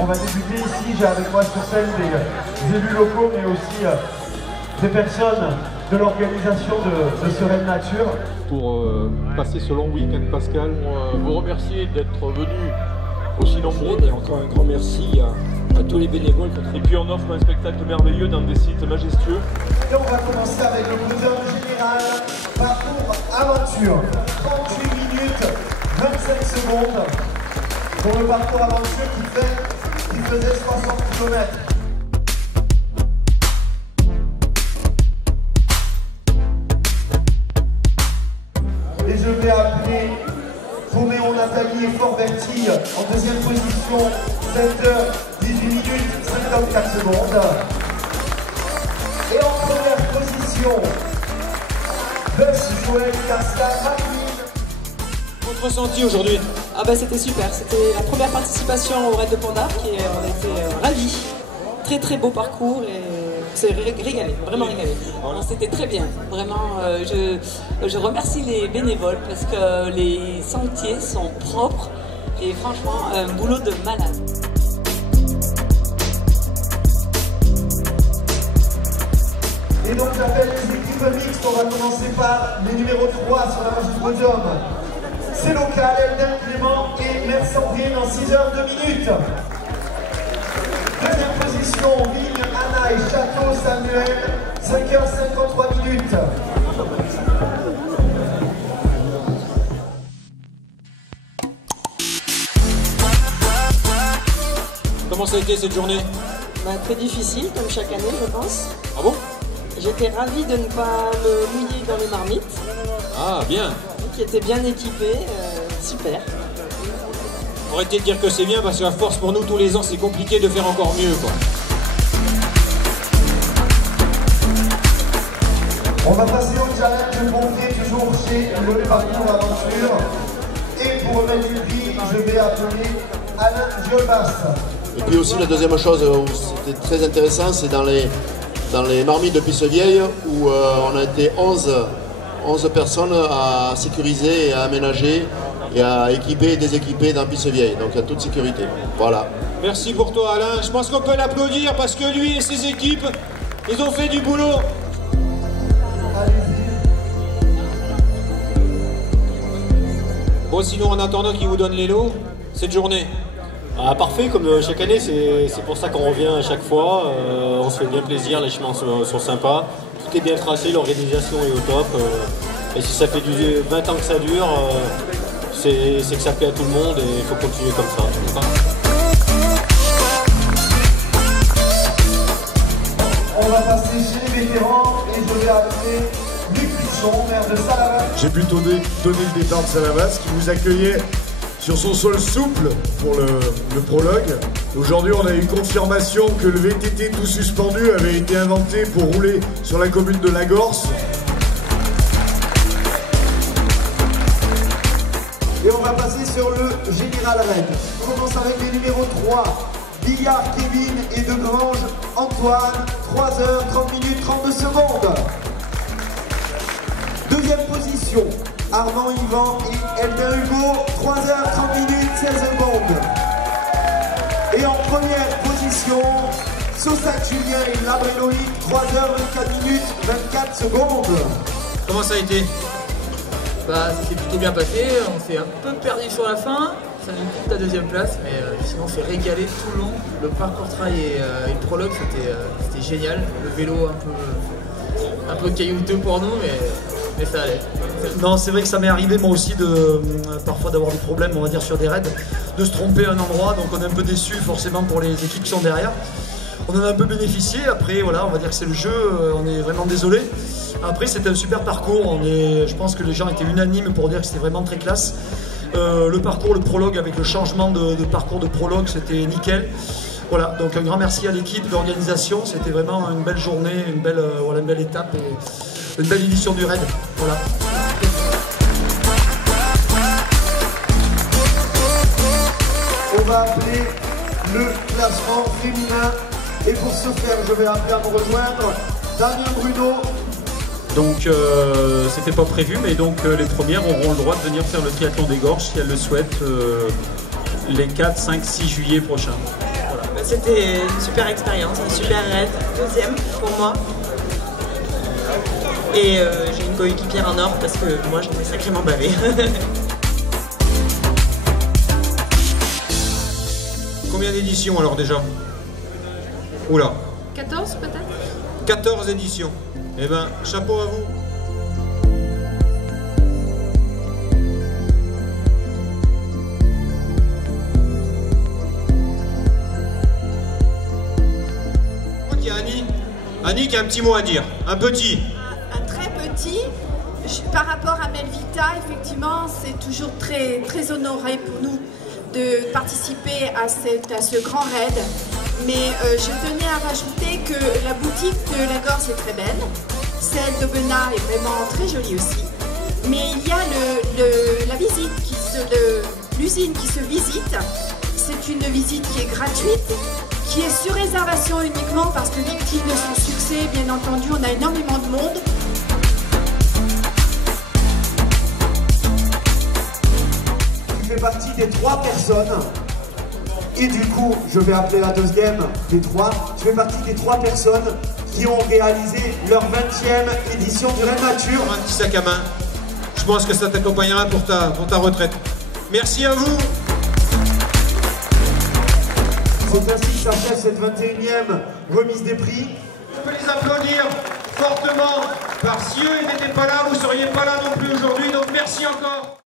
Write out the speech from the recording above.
On va débuter ici, j'ai avec moi sur scène des élus locaux, mais aussi des personnes de l'organisation de Sereine Nature. Pour passer ce long week-end pascal, vous remercier d'être venus aussi nombreux. Et encore un grand merci à tous les bénévoles. Et puis on offre un spectacle merveilleux dans des sites majestueux. Et on va commencer avec le podium général, parcours aventure. 38 minutes, 25 secondes pour le parcours aventure qui faisait 60 km. Et je vais appeler Poméon Nathalie et Fort Bertille en deuxième position, 7h18 minutes 54 secondes. Et en première position, Bess Joël Carstan-Maclean. Votre ressenti aujourd'hui? Ah bah c'était super, c'était la première participation au Raid de Pont-d'Arc et on était ravis. Très très beau parcours et on s'est régalé, vraiment régalé. C'était très bien, vraiment je remercie les bénévoles parce que les sentiers sont propres et franchement un boulot de malade. Et donc j'appelle les équipes mixtes, on va commencer par les numéros 3 sur la marge du podium. C'est local, Elden Clément et Mersandrine en 6h02 minutes. Deuxième position, Vigne, Anna et Château Samuel, 5h53 minutes. Comment ça a été cette journée? Très difficile comme chaque année je pense. Ah bon? J'étais ravie de ne pas me mouiller dans les marmites. Ah bien. Qui étaient bien équipés, super. Arrêtez de dire que c'est bien parce qu'à force pour nous tous les ans c'est compliqué de faire encore mieux quoi. On va passer au challenge de pompier toujours chez le parcours aventure. Et pour remettre du prix, je vais appeler Alain Giolbas. Et puis aussi la deuxième chose où c'était très intéressant, c'est dans les marmites de Pissevieille où on a été 11 personnes à sécuriser et à aménager et à équiper et déséquiper dans Pissevieille, donc en toute sécurité. Voilà. Merci pour toi Alain, je pense qu'on peut l'applaudir parce que lui et ses équipes, ils ont fait du boulot. Bon sinon en attendant qu'il vous donne les lots, cette journée. Ah, parfait, comme chaque année, c'est pour ça qu'on revient à chaque fois. On se fait bien plaisir, les chemins sont sympas. Tout est bien tracé, l'organisation est au top. Et si ça fait 20 ans que ça dure, c'est que ça plaît à tout le monde et il faut continuer comme ça. On va passer chez les vétérans et je vais appeler Luc Pichon, maire de Salavas. J'ai plutôt donné le départ de Salavas qui nous accueillait sur son sol souple pour le prologue. Aujourd'hui, on a eu confirmation que le VTT tout suspendu avait été inventé pour rouler sur la commune de Lagorce. Et on va passer sur le Général Raid. On commence avec les numéros 3. Billard Kevin et Degrange Antoine, 3h30 minutes 32 secondes. Deuxième position, Armand Yvan et Elder Hugo, 3h30 minutes 16 secondes. Et en première position, Saussac Julien et Labréloïc, 3h24 minutes 24 secondes. Comment ça a été? Ça s'est plutôt bien passé, on s'est un peu perdu sur la fin, ça nous coûte la deuxième place, mais sinon on s'est régalé tout le long. Le parcours trail et le prologue c'était génial, le vélo un peu caillouteux pour nous, mais ça allait. Non, c'est vrai que ça m'est arrivé moi aussi parfois d'avoir des problèmes, on va dire sur des raids, de se tromper à un endroit, donc on est un peu déçu forcément pour les équipes qui sont derrière. On en a un peu bénéficié, après voilà, on va dire que c'est le jeu, on est vraiment désolé. Après c'était un super parcours, je pense que les gens étaient unanimes pour dire que c'était vraiment très classe. Le parcours, le prologue avec le changement de parcours de prologue, c'était nickel. Voilà, donc un grand merci à l'équipe d'organisation, c'était vraiment une belle journée, une belle étape et une belle édition du raid. Voilà. On va appeler le classement féminin. Et pour ce faire, je vais appeler à me rejoindre Damien Bruno. Donc c'était pas prévu, mais donc les premières auront le droit de venir faire le triathlon des Gorges si elles le souhaitent les 4, 5, 6 juillet prochains. Voilà. C'était une super expérience, un super raid, deuxième pour moi. Et j'ai une coéquipière en or parce que moi j'en ai sacrément bavé. Combien d'éditions alors déjà? Oula. 14 peut-être? 14 éditions. Eh ben, chapeau à vous. Il y a Annie. Annie qui a un petit mot à dire. Un petit. Un très petit. Par rapport à Melvita, effectivement, c'est toujours très, très honoré pour nous de participer à ce grand raid. Mais je tenais à rajouter que la boutique de la Gorge est très belle. Celle de Benat est vraiment très jolie aussi. Mais il y a la visite, l'usine qui se visite. C'est une visite qui est gratuite, qui est sur réservation uniquement parce que victime de son succès, bien entendu, on a énormément de monde. Tu fais partie des 3 personnes. Et du coup, je vais appeler la deuxième des 3. Je fais partie des 3 personnes qui ont réalisé leur 20e édition du Raid Nature. Un petit sac à main. Je pense que ça t'accompagnera pour ta retraite. Merci à vous. C'est ainsi que s'achève cette 21e remise des prix. On peut les applaudir fortement, parce que si eux n'étaient pas là, vous ne seriez pas là non plus aujourd'hui, donc merci encore.